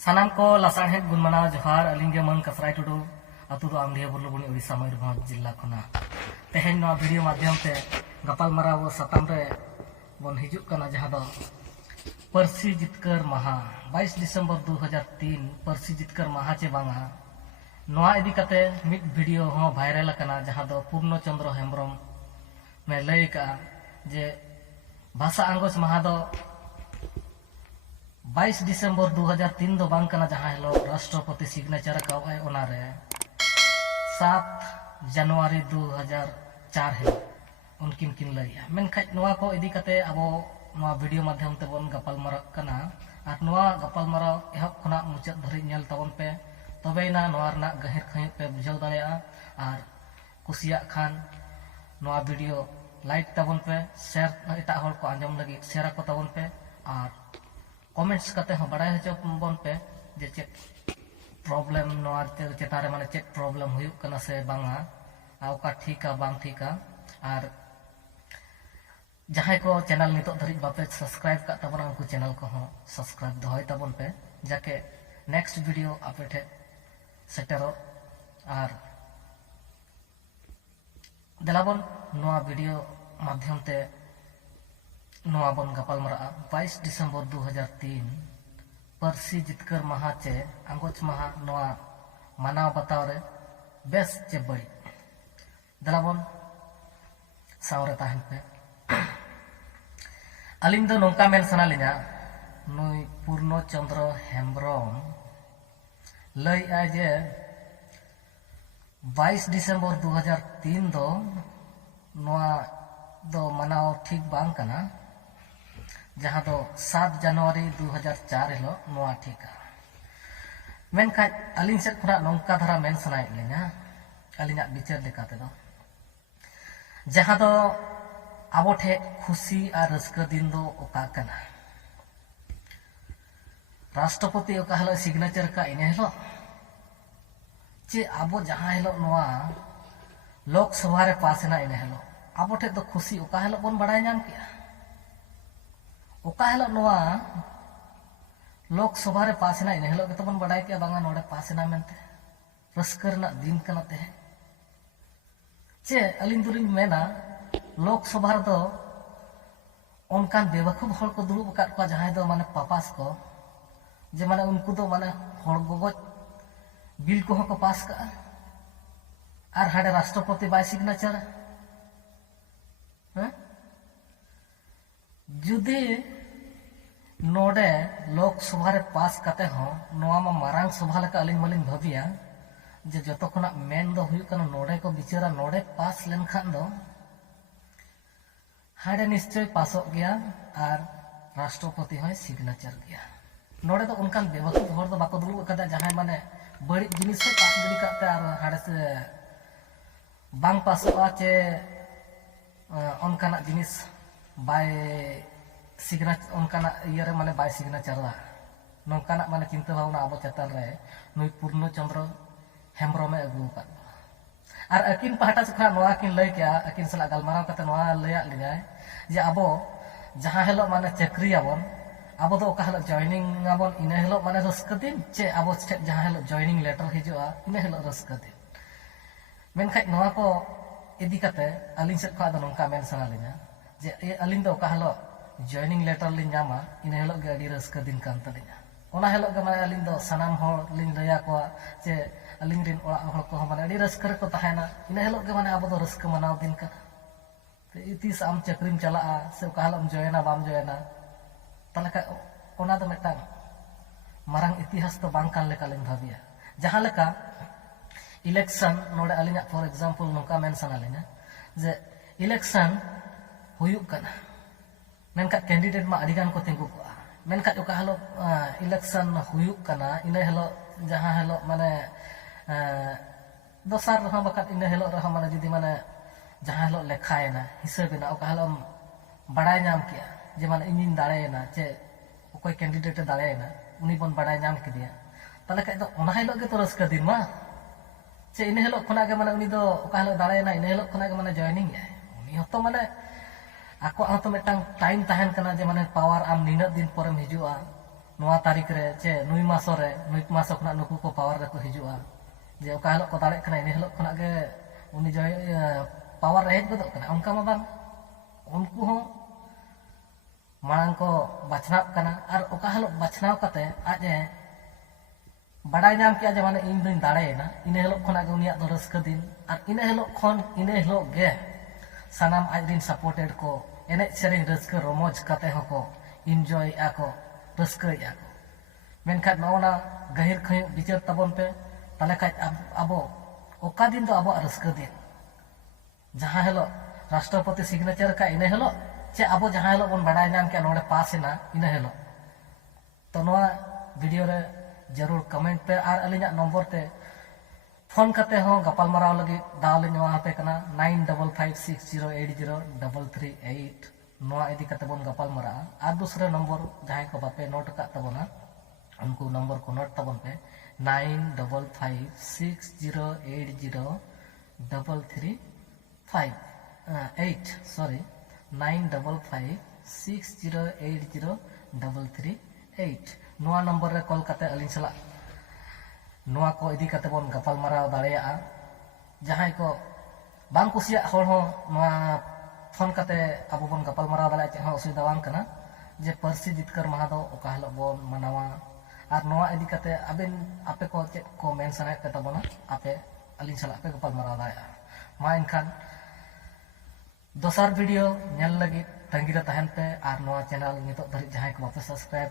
सानाम को लासाणहेद गुणमाना जोहार अलिंगे मन कसराय टुडू अतु दो आमडिया बुर्लुबुनी उड़ीसा मयूरभंज जिला खना तेहेन नवा वीडियो माध्यम ते गपाल माराव सताम रे बन हिजुक कना जहां दो परसी जितकर माहा 22 दिसंबर 2003 परसी जितकर माहा चे बांगा नवा इदी कते मिड वीडियो हो वायरल कना जहां दो पूर्ण चंद्र हेम्ब्रम में लय का जे भाषा आंगोस माहा दो 22 दिसंबर 2003 दो बांग कना जहां हेलो राष्ट्रपति सिग्नेचर कावाय ओनारे 7 जनवरी 2004 है उनकिन किन लैया मेनखा नवा को इदी कते अब नवा वीडियो माध्यम ते बन गपाल मारा कना आर नवा गपाल मारा एहब खना मुचाद धरि नेल ताबन पे तबेना नवा रना गहिर खय पे बुझाव दाड़ेया आर कुसिया खान नवा वीडियो लाइक ताबन पे शेयर एटा हर को आंजम लगी शेयर को ताबन पे आर कमेंट्स करते हैं बड़ा हजो बन पे जे चेक प्रॉब्लम नवा चेतारे माने चेक प्रॉब्लम हुयुक कना से बांगा आउका ठीका बांग ठीका आर जहां को चैनल नितो धरि बापे सब्सक्राइब का तबना उनको चैनल को हो सब्सक्राइब दोहय तबन पे जाके नेक्स्ट वीडियो आपे ठे सेटरो आर देलाबन नवा वीडियो माध्यम ते नवा बन गपाल मारा 22 दिसंबर 2003 परसी जितकर माहा चे आंगोच माहा नवा मानाव बताव रे बेस चे बड़ी दलाबन सावरे ताहन पे अलिंग दो नौका मेन सना लिना नुई पूर्ण चंद्र हेम्ब्रम लय आजे 22 दिसंबर 2003 दो नवा दो मानाव ठीक बांग कना जहां दो 7 जनवरी 2004 हेलो नवा ठीका मेनखा अलिंग से खुना नौका धरा मेन सनाय लिना अलिंगा विचार लेकाते दो जहां दो आबो ठे खुशी और रस्क दिन दो ओका कना राष्ट्रपति ओका हेलो सिग्नेचर का इने हेलो चे आबो जहां हेलो नवा लोकसभा रे पास ना इने हेलो आबो ठे दो खुशी ओका हेलो बन बड़ाय नाम किया ओका हेलो नवा लोकसभा रे पास ना इने हेलो के तो बन बड़ाय किया बांगा नोडे पास ना मेनते रस्कर ना दिन कना ते चे अलिंग दुलिंग मेना लोकसभा दो उनकान बेवकूफ हर को दुरुब का जहां दो माने पापास को जे माने उनको दो माने हर गगज बिल को को पास का आर हाडे राष्ट्रपति बाय सिग्नेचर हैं जुदे नोडे लोकसभा रे पास काते हो नोआ मा मारांग सभा लेका अलिंग मलिंग भाबिया जे जतो खना मेन दो हुयु कना नोडे को बिचारा नोडे पास लेन खान दो हाडे निश्चय पासो गया और राष्ट्रपति होय सिग्नेचर गया नोडे तो उनकान बेवकूफ हर दो बाको दुलु कदा जहां माने बड़ी जिनिस से पास गड़ी काते और हाडे से बांग पासो चे उनकाना जिनिस बाय सिग्नेचर उनकाना इयर माने बाय सिग्नेचर ला नोकाना माने चिंता भावना अब चतल रे नुई पूर्ण चंद्र हेम्ब्रम में अगू का और अकिन पहाटा से खा नोआ किन लय क्या अकिन सला गलमाराव कते नोआ लया लिया जे अबो जहां हेलो माने चक्री आबन अबो दो का हेलो जॉइनिंग आबन इने हेलो माने रस्क दिन चे अबो जहां हेलो जॉइनिंग लेटर हिजुआ इने हेलो रस्क दिन मेनखा नोआ को इदी कते अलिंग से खा दो नोका मेन सना लिया जे ए अलिंग दो का हेलो जॉइनिंग लेटर लिन जामा इने हेलो गे अडी रस्क दिन कान तलिया ओना हेलो गे माने अलिंग दो सनाम हर लिन लया को जे अलिंग रिन ओड़ा हर को माने अडी रस्क रे को ताहेना इने हेलो गे माने अबो दो रस्क मनाव दिन का ते इतिस आम चक्रीम चला से का हेलो जॉइना बाम जॉइना तले का ओना दो मेटा मारंग इतिहास तो बांग कान लेका लिन भाबिया जहां लेका इलेक्शन नोडे अलिंगा फॉर एग्जांपल नोका मेंशन आलिना जे इलेक्शन हुयुक कना मेनका कैंडिडेट मा अडिगान को तिंगु को मेनका ओका हेलो इलेक्शन हुयुक कना इने हेलो जहां हेलो माने दोसार रहा बका इने हेलो रहा माने जदी माने जहां हेलो लेखायना हिसाबना ओका हेलो बड़ाय नाम किया जे माने इनिन दाड़ेना चे ओकोय कैंडिडेट दाड़ेना उनी बन बड़ाय नाम किदिया तले का तो ओना हेलो के तो रस्क दिन मा चे इने हेलो खना के माने उनी दो ओका हेलो दाड़ेना इने हेलो खना के माने जॉइनिंग है उनी हतो माने आको तो मिटang टाइम ताहन कना जे माने पावर आम निना दिन परम हिजुआ नवा तारीख रे चे नुई मासो रे नुई मासो खना नुकु को पावर रे को हिजुआ जे ओका हलो को दाड़े कना इन हलो खना गे उनी जो पावर रे हेज गदो कना उनका मा बांग उनको हो मांग को बचनाव कना और ओका हलो बचनाव कते आजे बड़ाई नाम किया जे माने इन दिन दाड़े ना इन हलो खना गे उनिया दो रस्का दिन और इन हलो खन इन हलो गे सनाम आज दिन सपोर्टेड को एने सेरिंग रस्का रोमोज कते हो को एंजॉय आको रस्का आको मेनखा नौना गहिर खय बिचार तबन पे ताले का अबो ओका दिन तो अबो रस्का दिन जहां हेलो राष्ट्रपति सिग्नेचर का इन हेलो चे अबो जहां हेलो बन बड़ाई नाम के नोडे पास ना इन हेलो तो नोआ वीडियो रे जरूर कमेंट पे और अलिना नंबर ते फोन करते हो गपाल मराव लगी दाव ले नवा पे कना 9556080338 नवा इदी कते बन गपाल मरा और दूसरे नंबर जहां को बापे नोट का तबना उनको नंबर को नोट तबन पे 9556080338 नवा नंबर रे कॉल करते अलिन सला नवा को इदी करते बन गपाल मराव दाड़ेया जहां को बांग कुसिया होर हो नवा फोन करते अब बन गपाल मराव दाड़े चे हो असुविधा बांग कना जे परसी जितकर महा दो ओका हलो बन मनावा और नवा इदी करते अबिन आपे को चे को मेन सने पे तबना आपे अलिन सला पे गपाल मराव दाड़ेया मा इनखान दोसर वीडियो नेल लगी तंगीरा तहन पे और नवा चैनल नितो धरि जहां को वापस सब्सक्राइब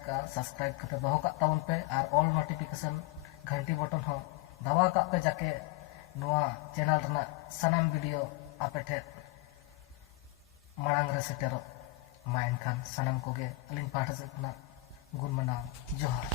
करते दोहो का तबन पे और ऑल नोटिफिकेशन घंटी बटन हो दबा का पे जाके नवा चैनल रना सनाम वीडियो आपे ठे मांग रे सेटेरो मा इनखान सनाम को गे अलिन पाठ से गुण मनाव जोहार।